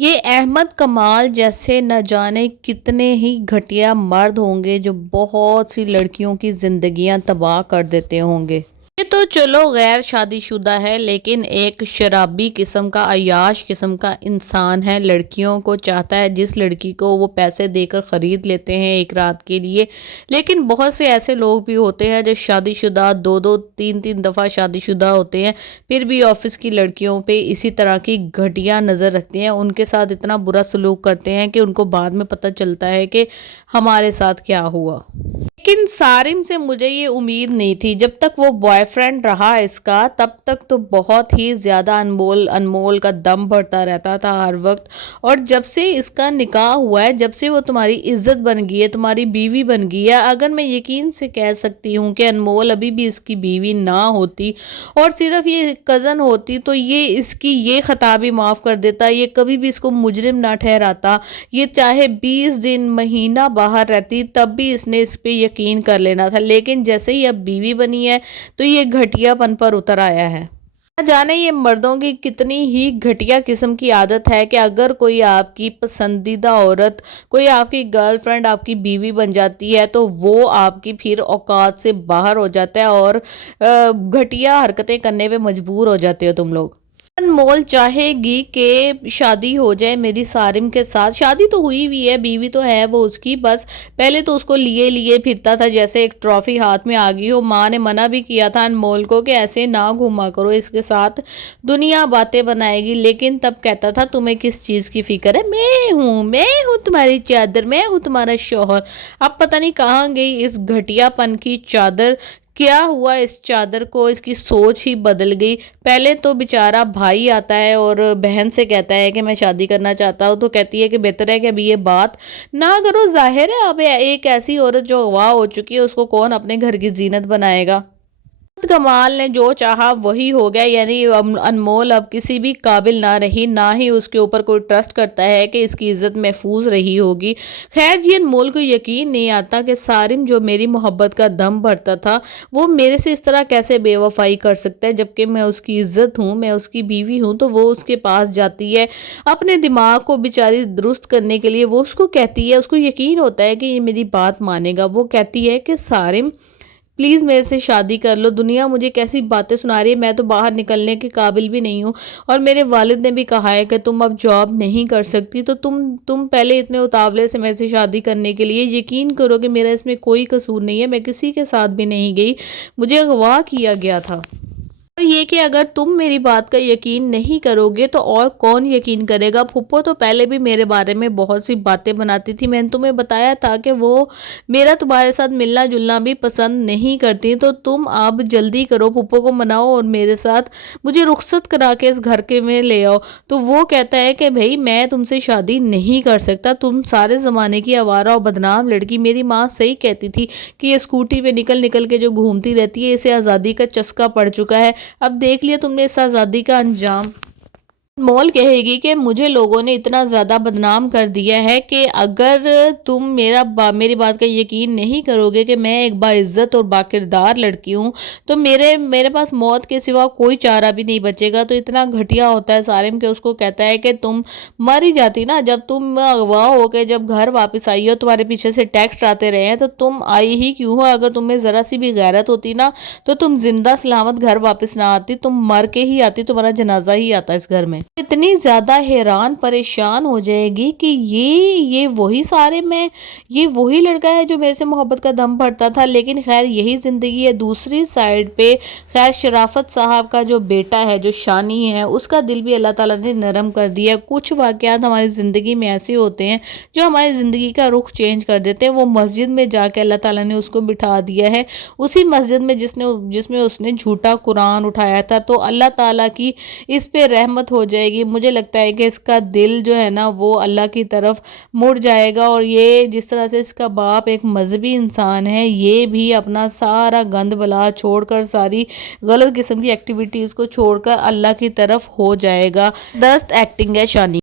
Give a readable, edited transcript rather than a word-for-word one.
یہ احمد کمال جیسے نہ جانے کتنے ہی گھٹیا مرد ہوں گے جو بہت سی لڑکیوں کی زندگیاں تباہ کر دیتے ہوں گے۔ یہ تو چلو غیر شادی شدہ ہے، لیکن ایک شرابی قسم کا، عیاش قسم کا انسان ہے۔ لڑکیوں کو چاہتا ہے، جس لڑکی کو وہ پیسے دے کر خرید لیتے ہیں ایک رات کے لیے۔ لیکن بہت سے ایسے لوگ بھی ہوتے ہیں جو شادی شدہ، دو دو تین تین دفعہ شادی شدہ ہوتے ہیں، پھر بھی آفس کی لڑکیوں پہ اسی طرح کی گھٹیا نظر رکھتے ہیں، ان کے ساتھ اتنا برا سلوک کرتے ہیں کہ ان کو بعد میں پتہ چلتا ہے کہ ہمارے ساتھ کیا ہوا۔ لیکن سارم سے مجھے یہ امید نہیں تھی۔ جب تک وہ بوائے فرینڈ رہا اس کا، تب تک تو بہت ہی زیادہ انمول کا دم بڑھتا رہتا تھا ہر وقت۔ اور جب سے اس کا نکاح ہوا ہے، جب سے وہ تمہاری عزت بن گئی ہے، تمہاری بیوی بن گئی ہے، اگر میں یقین سے کہہ سکتی ہوں کہ انمول ابھی بھی اس کی بیوی نہ ہوتی اور صرف یہ کزن ہوتی تو یہ اس کی یہ خطا بھی معاف کر دیتا، یہ کبھی بھی اس کو مجرم نہ ٹھہراتا، یہ چاہے 20 دن مہینہ باہر رہتی تب بھی اس نے اس پہ یقین کر لینا تھا۔ لیکن جیسے ہی اب بیوی بنی ہے تو یہ گھٹیا پن پر اتر آیا ہے۔ نہ جانے یہ مردوں کی کتنی ہی گھٹیا قسم کی عادت ہے کہ اگر کوئی آپ کی پسندیدہ عورت، کوئی آپ کی گرل فرینڈ آپ کی بیوی بن جاتی ہے تو وہ آپ کی پھر اوقات سے باہر ہو جاتا ہے اور گھٹیا حرکتیں کرنے پہ مجبور ہو جاتے ہو تم لوگ۔ انمول چاہے گی کہ شادی ہو جائے میری سارم کے ساتھ، شادی تو ہوئی ہوئی ہے، بیوی تو ہے وہ اس کی، بس پہلے تو اس کو لیے پھرتا تھا جیسے ایک ٹرافی ہاتھ میں آ گئی ہو۔ ماں نے منع بھی کیا تھا انمول کو کہ ایسے نہ گھوما کرو اس کے ساتھ، دنیا باتیں بنائے گی، لیکن تب کہتا تھا تمہیں کس چیز کی فکر ہے، میں ہوں تمہاری چادر، میں ہوں تمہارا شوہر۔ اب پتہ نہیں کہاں گئی اس گھٹیا پن کی چادر، کیا ہوا اس چادر کو، اس کی سوچ ہی بدل گئی۔ پہلے تو بیچارہ بھائی آتا ہے اور بہن سے کہتا ہے کہ میں شادی کرنا چاہتا ہوں، تو کہتی ہے کہ بہتر ہے کہ ابھی یہ بات نہ کرو، ظاہر ہے اب ایک ایسی عورت جو اغوا ہو چکی ہے اس کو کون اپنے گھر کی زینت بنائے گا۔ کمال نے جو چاہا وہی ہو گیا، یعنی انمول اب کسی بھی قابل نہ رہی، نہ ہی اس کے اوپر کوئی ٹرسٹ کرتا ہے کہ اس کی عزت محفوظ رہی ہوگی۔ خیر جی، انمول کو یقین نہیں آتا کہ سارم جو میری محبت کا دم بھرتا تھا وہ میرے سے اس طرح کیسے بے وفائی کر سکتا ہے، جبکہ میں اس کی عزت ہوں، میں اس کی بیوی ہوں۔ تو وہ اس کے پاس جاتی ہے اپنے دماغ کو بیچاری درست کرنے کے لیے، وہ اس کو کہتی ہے، اس کو یقین ہوتا ہے کہ یہ میری بات مانے گا، وہ کہتی ہے کہ سارم پلیز میرے سے شادی کر لو، دنیا مجھے کیسی باتیں سنا رہی ہے، میں تو باہر نکلنے کے قابل بھی نہیں ہوں، اور میرے والد نے بھی کہا ہے کہ تم اب جاب نہیں کر سکتی، تو تم پہلے اتنے اتاولے سے میرے سے شادی کرنے کے لیے، یقین کرو کہ میرا اس میں کوئی قصور نہیں ہے، میں کسی کے ساتھ بھی نہیں گئی، مجھے اغوا کیا گیا تھا۔ اور یہ کہ اگر تم میری بات کا یقین نہیں کرو گے تو اور کون یقین کرے گا؟ پھپھو تو پہلے بھی میرے بارے میں بہت سی باتیں بناتی تھی، میں نے تمہیں بتایا تھا کہ وہ میرا تمہارے ساتھ ملنا جلنا بھی پسند نہیں کرتی، تو تم اب جلدی کرو، پھپھو کو مناؤ اور میرے ساتھ مجھے رخصت کرا کے اس گھر کے میں لے آؤ۔ تو وہ کہتا ہے کہ بھئی میں تم سے شادی نہیں کر سکتا، تم سارے زمانے کی آوارہ اور بدنام لڑکی، میری ماں صحیح کہتی تھی کہ یہ اسکوٹی پہ نکل نکل کے جو گھومتی رہتی ہے، اسے آزادی کا چسکا پڑ چکا ہے، اب دیکھ لیا تم نے اس آزادی کا انجام۔ مول کہے گی کہ مجھے لوگوں نے اتنا زیادہ بدنام کر دیا ہے کہ اگر تم میری بات کا یقین نہیں کرو گے کہ میں ایک باعزت اور باکردار لڑکی ہوں، تو میرے پاس موت کے سوا کوئی چارہ بھی نہیں بچے گا۔ تو اتنا گھٹیا ہوتا ہے سارم کہ اس کو کہتا ہے کہ تم مر ہی جاتی نا، جب تم اغوا ہو کے جب گھر واپس آئی ہو، تمہارے پیچھے سے ٹیکسٹ آتے رہے ہیں، تو تم آئی ہی کیوں ہو؟ اگر تمہیں ذرا سی بھی غیرت ہوتی نا تو تم زندہ سلامت گھر واپس نہ آتی، تم مر کے ہی آتی، تمہارا جنازہ ہی آتا اس گھر میں۔ اتنی زیادہ حیران پریشان ہو جائے گی کہ یہ وہی سارم ہے، یہ وہی لڑکا ہے جو میرے سے محبت کا دم بھرتا تھا۔ لیکن خیر یہی زندگی ہے۔ دوسری سائیڈ پہ خیر شرافت صاحب کا جو بیٹا ہے، جو شانی ہے، اس کا دل بھی اللہ تعالیٰ نے نرم کر دیا۔ کچھ واقعات ہماری زندگی میں ایسے ہوتے ہیں جو ہماری زندگی کا رخ چینج کر دیتے ہیں۔ وہ مسجد میں جا کے اللہ تعالیٰ نے اس کو بٹھا دیا ہے، اسی مسجد میں جس میں اس نے جھوٹا قرآن اٹھایا تھا، تو اللہ تعالیٰ کی اس پہ رحمت ہو جائے گی۔ مجھے لگتا ہے کہ اس کا دل جو ہے نا وہ اللہ کی طرف مڑ جائے گا، اور یہ جس طرح سے اس کا باپ ایک مذہبی انسان ہے، یہ بھی اپنا سارا گند بلا چھوڑ کر، ساری غلط قسم کی ایکٹیویٹیز کو چھوڑ کر اللہ کی طرف ہو جائے گا۔ دست ایکٹنگ ہے شانی۔